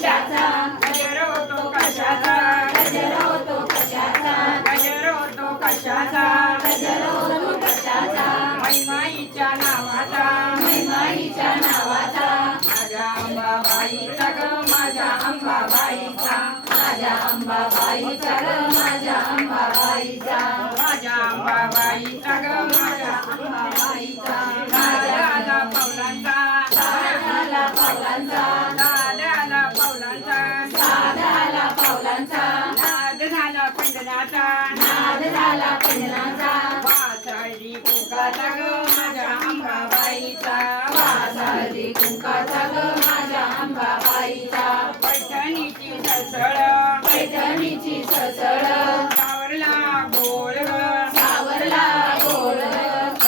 कशाचा गजर होतो कशाचा गजर होतो कशाचा गजर होतो कशाचा गजर होतो कशाचा मैमाईच्या नावाचा मैमाईच्या नावाचा माझ्या अंबाबाईचा ग माझ्या अंबाबाईचा माझ्या अंबाबाईचा ग माझ्या अंबाबाईचा माझ्या अंबाबाईचा ग माझ्या अंबाबाईचा दादाला पावलांचा साधाला पावलांचा दादाला पावलांचा साधाला पावलांचा नाद झाला पंढराचा नाद झाला पंजनाचा वासाळी कुंकाचा ग माझ्या अंबाबाईचा वासाळी कुंकाचा ग माझ्या अंबाबाईचा पैठणीची सळसळ पैठणीची सळसळ सावरला गोळ ग सावरला गोळ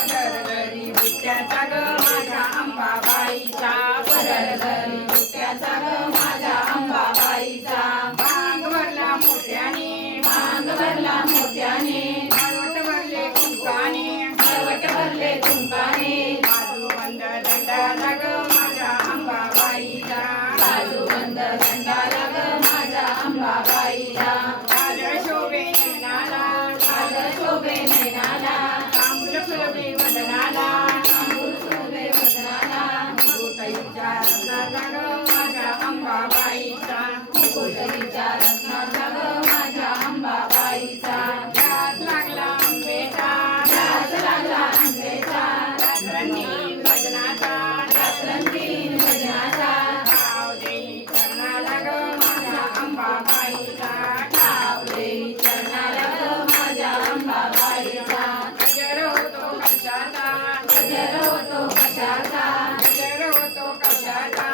गरगरी बुट्ट्याचा ग माझ्या अंबाबाईचा परगरी बुट्याचा ग माझ्या अंबाबाईचा भांग भरला मोठ्याने मांग भरला मोठ्याने हळवट भरले कुंकाने हळवट भरले कुंकाने बाजूबंद दंडाला ग माझ्या अंबाबाईचा बाजूबंद दंडाला ग माझ्या अंबाबाईला काजळ शोभे नयनाला काजळ शोभे नयनाला तांबूल फुलवे वदनाला तांबूल शोभे वदनाला गोताईच्या रत्नाचा ग माझ्या अंबाबाईचा कोटरीच्या रत्नाचा ग माझ्या अंबाबाईचा ध्यास लागला आंबेचा ध्यास लागला आंब्याचा रात्रंदिन भजनाचा रात्रंदिन भजनाचा भाव देई चरणाला ग माझ्या अंबाबाईचा ठाव देई चरणाला ग माझ्या अंबाबाईचा गजर होतो कशाचा गजर होतो कशाचा गजर होतो कशाचा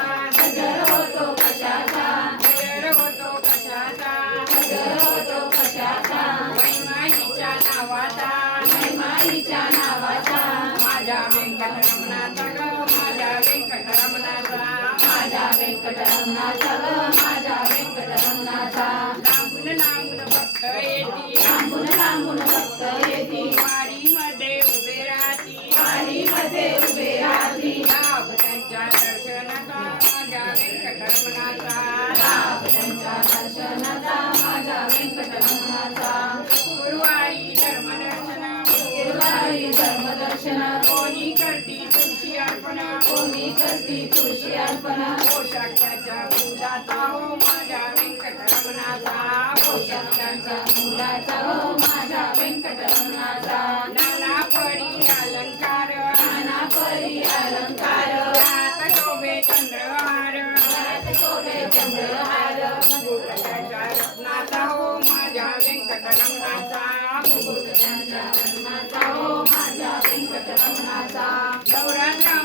गजर होतो कशाचा गजर होतो कशाचा गजर होतो कशाचा मैमाईच्या नावाचा मैमाईच्या नावाचा माझ्या व्यंकटरमणाचा ग माझ्या व्यंकटरमणाचा माझ्या व्यंकटरमणाचा ग माझ्या व्यंकटरमणाचा लांबून लांबून भक्त येती लांबून लांबून भक्त येती वाडीमध्ये उभे राहती वाडीमध्ये उभे राहती लाभ त्यांच्या दर्शनाचा माझ्या व्यंकटरमणाचा लाभ त्यांच्या दर्शनाचा माझ्या व्यंकटरमणाचा गुरुवारी धर्मदर्शन गुरुवारी धर्मदर्शन कोणी करती तुळशी अर्पण कोणी करती तुळशी अर्पण पोशाख त्याच्या फुलाचा हो माझ्या व्यंकटरमणाचा पोशाख त्यांच्या मुलाचा हो माझ्या व्यंकटरमणाचा नाना परी अलंकार नाना परी अलंकार हात शोभे चंद्रहार गळ्यात शोभे चंद्रहार त्याच्या रत्नाचा हो माझ्या व्यंकटरमणाचा मुकुट त्यांच्या रत्नाचा हो माझ्या व्यंकटरमणाचा नवरात्र